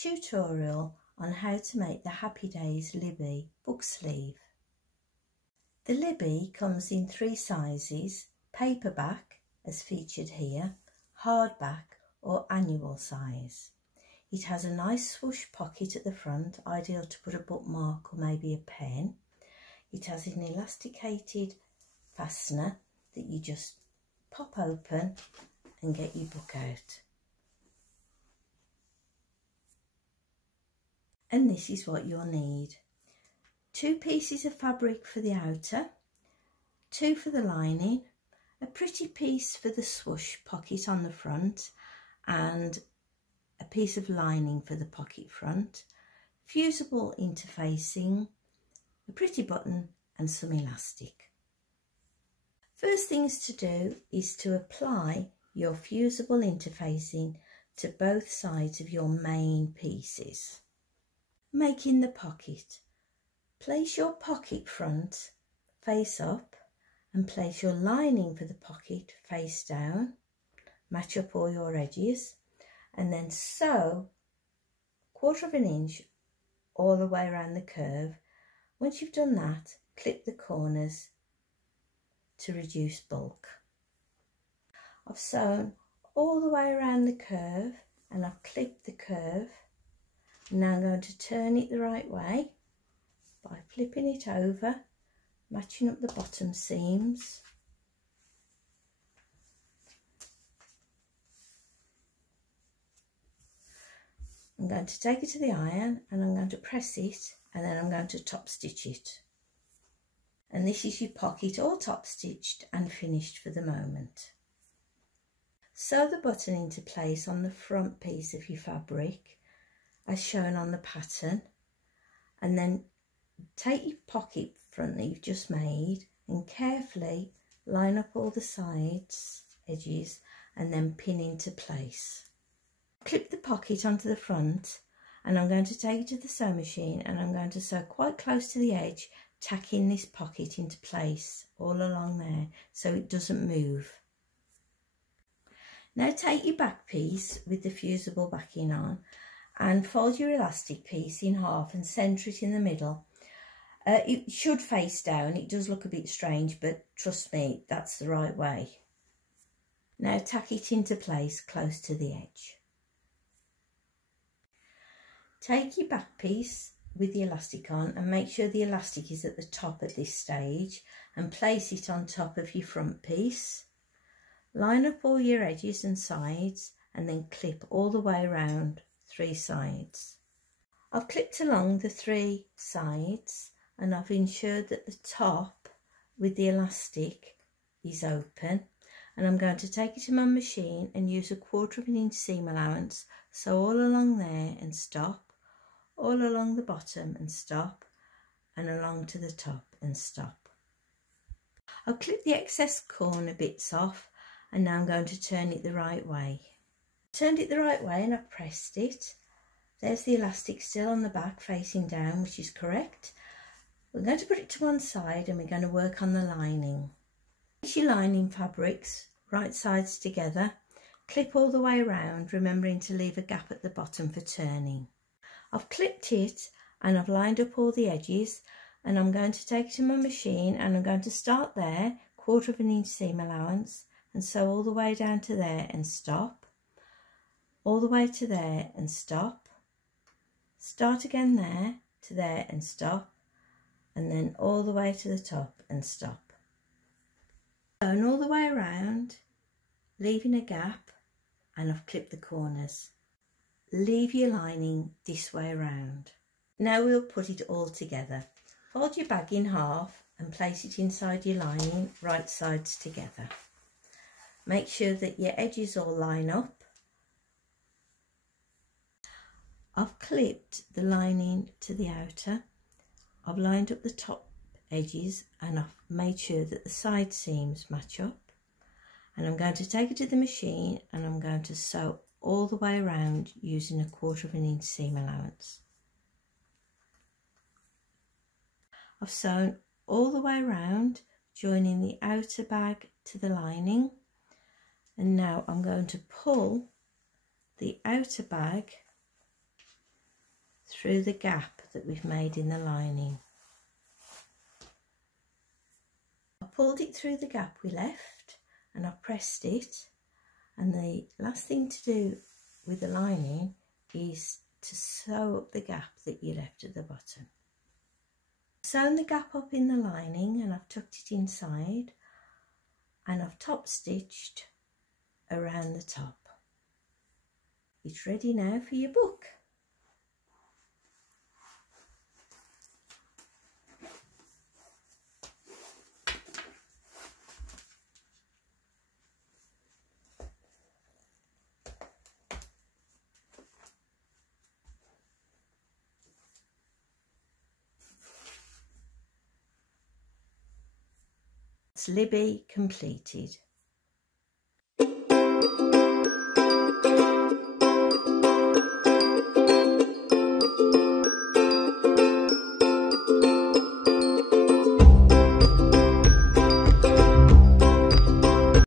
tutorial on how to make the Happy Days Libby book sleeve. The Libby comes in 3 sizes: paperback, as featured here, hardback or annual size. It has a nice swoosh pocket at the front, ideal to put a bookmark or maybe a pen. It has an elasticated fastener that you just pop open and get your book out. And this is what you'll need: 2 pieces of fabric for the outer, 2 for the lining, a pretty piece for the swoosh pocket on the front, and a piece of lining for the pocket front, fusible interfacing, a pretty button and some elastic. First things to do is to apply your fusible interfacing to both sides of your main pieces. Making the pocket. Place your pocket front face up and place your lining for the pocket face down. Match up all your edges and then sew 1/4 inch all the way around the curve. Once you've done that, clip the corners to reduce bulk. I've sewn all the way around the curve and I've clipped the curve. Now I'm going to turn it the right way by flipping it over, matching up the bottom seams. I'm going to take it to the iron and I'm going to press it, and then I'm going to top stitch it. And this is your pocket all top stitched and finished for the moment. Sew the button into place on the front piece of your fabric as shown on the pattern, and then take your pocket front that you've just made and carefully line up all the sides edges and then pin into place. Clip the pocket onto the front and I'm going to take it to the sewing machine and I'm going to sew quite close to the edge, tacking this pocket into place all along there so it doesn't move. Now take your back piece with the fusible backing on and fold your elastic piece in half and centre it in the middle. It should face down. It does look a bit strange, but trust me, that's the right way. Now tack it into place close to the edge. Take your back piece with the elastic on and make sure the elastic is at the top at this stage and place it on top of your front piece. Line up all your edges and sides and then clip all the way around 3 sides. I've clipped along the 3 sides and I've ensured that the top with the elastic is open, and I'm going to take it to my machine and use 1/4 inch seam allowance, so all along there and stop, all along the bottom and stop, and along to the top and stop. I'll clip the excess corner bits off and now I'm going to turn it the right way. Turned it the right way and I've pressed it. There's the elastic still on the back facing down, which is correct. We're going to put it to one side and we're going to work on the lining. Place your lining fabrics right sides together, clip all the way around, remembering to leave a gap at the bottom for turning. I've clipped it and I've lined up all the edges, and I'm going to take it to my machine and I'm going to start there, 1/4 inch seam allowance, and sew all the way down to there and stop, all the way to there and stop, start again there to there and stop, and then all the way to the top and stop. Sewn all the way around, leaving a gap, and I've clipped the corners. Leave your lining this way around. Now we'll put it all together. Fold your bag in half and place it inside your lining, right sides together. Make sure that your edges all line up. I've clipped the lining to the outer. I've lined up the top edges and I've made sure that the side seams match up. And I'm going to take it to the machine and I'm going to sew all the way around using 1/4 inch seam allowance. I've sewn all the way around, joining the outer bag to the lining, and now I'm going to pull the outer bag through the gap that we've made in the lining. I pulled it through the gap we left and I pressed it, and the last thing to do with the lining is to sew up the gap that you left at the bottom. Sewn the gap up in the lining and I've tucked it inside, and I've top stitched around the top. It's ready now for your book. It's Libby completed.